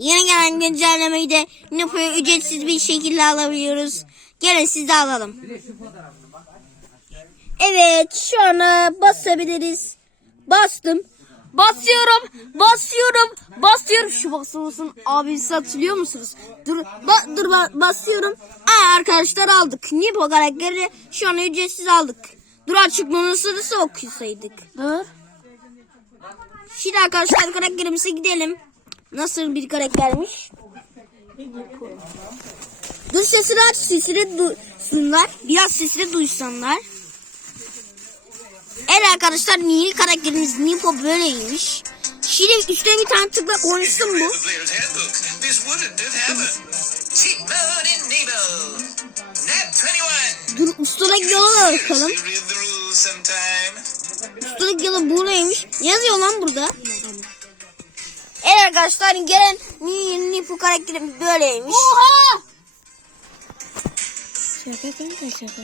Yeni gelen güncellemeyi de Nupo'ya ücretsiz bir şekilde alabiliyoruz. Gelin siz de alalım. Evet şu ana basabiliriz. Bastım. Basıyorum. Basıyorum. Basıyorum. Şu basılmasın. Abi siz hatırlıyor musunuz? Dur, ba- dur ba- basıyorum. Aa, arkadaşlar aldık. Nipo karakteri şu an ücretsiz aldık. Dur açıklamasını okusaydık. Dur. Şimdi arkadaşlar karakterimize gidelim. Nasıl bir karaktermiş? Dur sesini aç sesini duysunlar. Biraz sesini duysunlar. Evet arkadaşlar Nil karakterimiz Nipo böyleymiş. Şimdi üstüne bir tane tıkla konuşsun bu. The player's handbook. This wouldn't have happened. Cheat mode in Nebo. Nat 21. Dur ustalık yola bakalım. Ustalık yola buradaymış. Ne yazıyor lan burada? Arkadaşlar gelen Nil Nipo karakterimiz böyleymiş. Oha! Şaka kanka şaka.